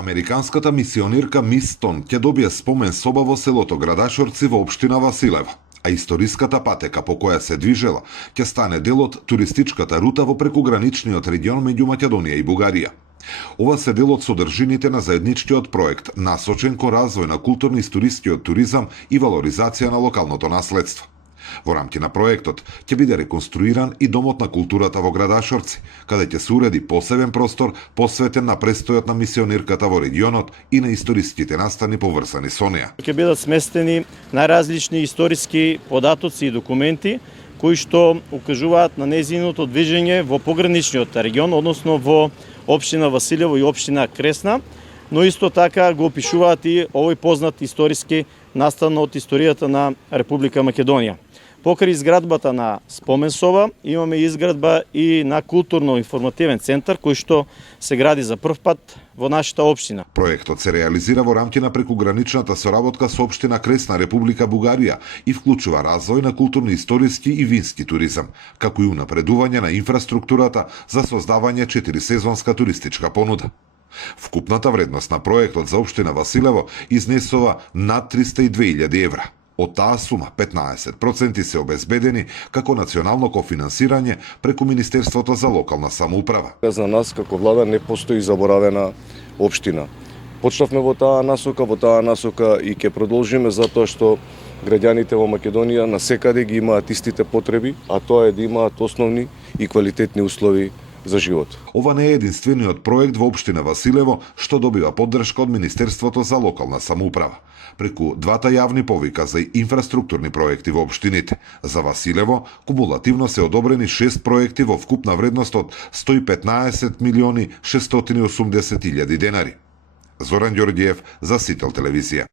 Американската мисионерка Мистон ќе добие спомен соба во селото Градашорци во општина Василево, а историската патека по која се движела ќе стане дел од туристичката рута во прекуграничниот регион меѓу Македонија и Бугарија. Ова се дел од содржините на заедничкиот проект насочен кон развој на културно-историскиот туризам и валоризација на локалното наследство. Во рамки на проектот ќе биде реконструиран и Домот на културата во Градашорци, каде ќе се уреди посебен простор посветен на престојот на мисионерката во регионот и на историските настани поврзани со неа. Ќе бидат сместени најразлични историски податоци и документи кои што укажуваат на нејзиното движење во пограничниот регион, односно во општина Василево и општина Кресна, но исто така го опишуваат и овој познат историски настан од историјата на Република Македонија. Покрај изградбата на спомен соба, имаме изградба и на културно-информативен центар кој што се гради за прв пат во нашата општина. Проектот се реализира во рамки на прекуграничната соработка со општина Кресна, Република Бугарија и вклучува развој на културно-историски и вински туризам, како и унапредување на инфраструктурата за создавање 4-сезонска туристичка понуда. Вкупната вредност на проектот за општина Василево изнесува над 302.000 евра. Од таа сума 15% се обезбедени како национално кофинансирање преку Министерството за локална самоуправа. За нас како влада не постои заборавена општина. Почнавме во таа насока и ќе продолжиме затоа што граѓаните во Македонија насекаде ги имаат истите потреби, а тоа е да имаат основни и квалитетни услови за живот. Ова не е единствениот проект во општина Василево што добива поддршка од Министерството за локална самоуправа. Преку двата јавни повика за инфраструктурни проекти во општините, за Василево кумулативно се одобрени 6 проекти во вкупна вредност од 115.680.000 денари. Зоран Ѓорѓиев за Сител телевизија.